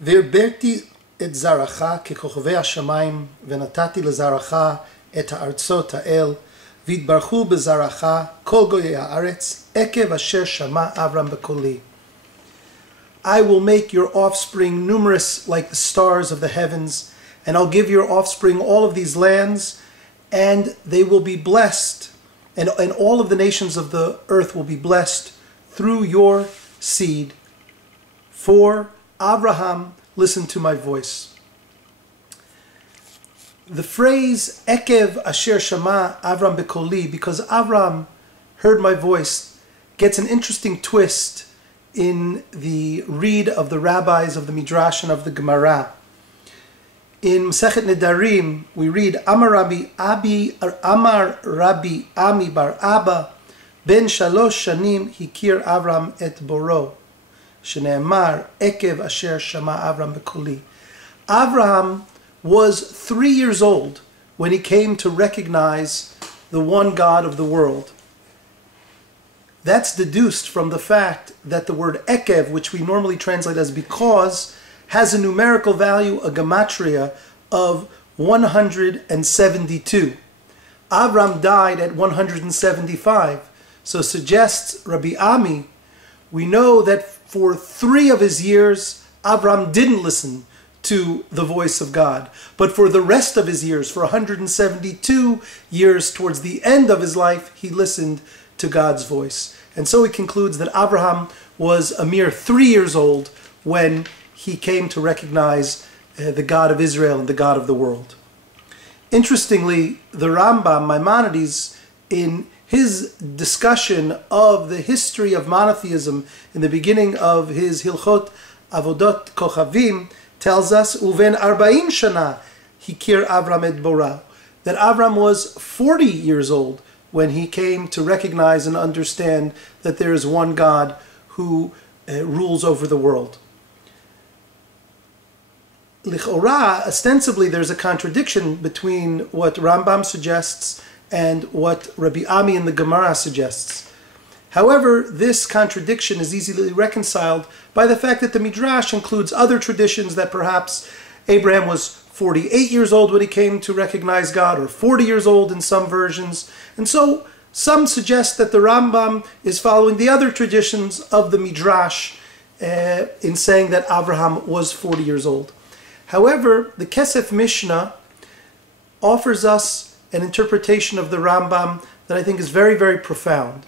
והרביתי את זרעך ככוכבי השמיים, ונתתי לזרעך את הארצות האל, והתברכו בזרעך כל גויי הארץ, עקב אשר שמע אברהם בקולי. I will make your offspring numerous like the stars of the heavens, and I'll give your offspring all of these lands, and they will be blessed, and all of the nations of the earth will be blessed through your seed. For Abraham listened to my voice. The phrase Ekev Asher Shama Avram Bekoli, because Avram heard my voice, gets an interesting twist in the read of the rabbis of the Midrash and of the Gemara. In Masechet Nedarim, we read Amar Rabbi Ami bar Abba ben shalosh shanim hikir Avram et boro shene'emar ekev asher shama Avram bekoli. Avraham was 3 years old when he came to recognize the one God of the world. That's deduced from the fact that the word ekev, which we normally translate as because, has a numerical value, a gematria, of 172. Avram died at 175. So suggests Rabbi Ami, we know that for 3 of his years, Avram didn't listen to the voice of God. But for the rest of his years, for 172 years towards the end of his life, he listened to God's voice. And so he concludes that Abraham was a mere 3 years old when he came to recognize the God of Israel and the God of the world. Interestingly, the Rambam, Maimonides, in his discussion of the history of monotheism in the beginning of his Hilchot Avodot Kochavim, tells us, Uven 40 shana hikir Avram et Borah, that Avram was 40 years old when he came to recognize and understand that there is one God who rules over the world. Lichora, ostensibly there's a contradiction between what Rambam suggests and what Rabbi Ami in the Gemara suggests. However, this contradiction is easily reconciled by the fact that the Midrash includes other traditions that perhaps Abraham was 48 years old when he came to recognize God, or 40 years old in some versions. And so some suggest that the Rambam is following the other traditions of the Midrash in saying that Abraham was 40 years old. However, the Kesef Mishnah offers us an interpretation of the Rambam that I think is very, very profound.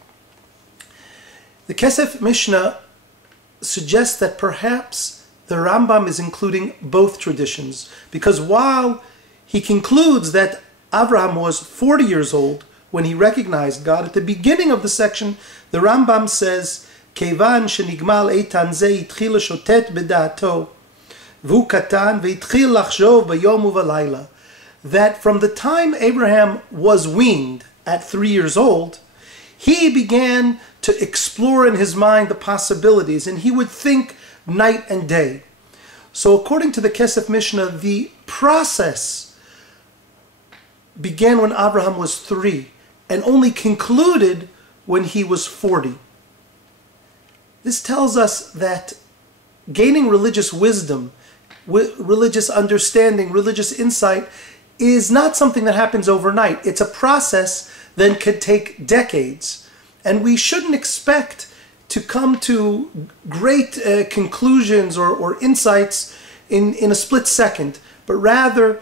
The Kesef Mishnah suggests that perhaps the Rambam is including both traditions, because while he concludes that Abraham was 40 years old when he recognized God, at the beginning of the section, the Rambam says, Kevan shenigmal eitan ze itchil shotet b'da'ato v'hu katan v'itchil lachshov b'yom u'v'layla, that from the time Abraham was weaned at 3 years old, he began to explore in his mind the possibilities, and he would think night and day. So according to the Kesef Mishnah, the process began when Abraham was 3 and only concluded when he was 40. This tells us that gaining religious wisdom, religious understanding, religious insight is not something that happens overnight. It's a process that could take decades. And we shouldn't expect to come to great conclusions or insights in a split second, but rather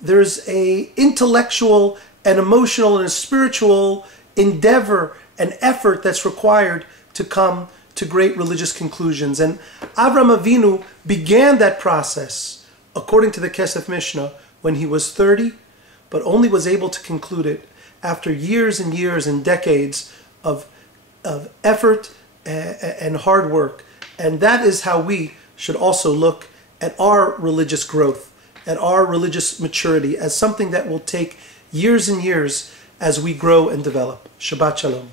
there's a intellectual and emotional and a spiritual endeavor and effort that's required to come to great religious conclusions. And Avram Avinu began that process, according to the Kesef Mishnah, when he was 30, but only was able to conclude it after years and years and decades of effort and hard work. And that is how we should also look at our religious growth, at our religious maturity, as something that will take years and years as we grow and develop. Shabbat Shalom.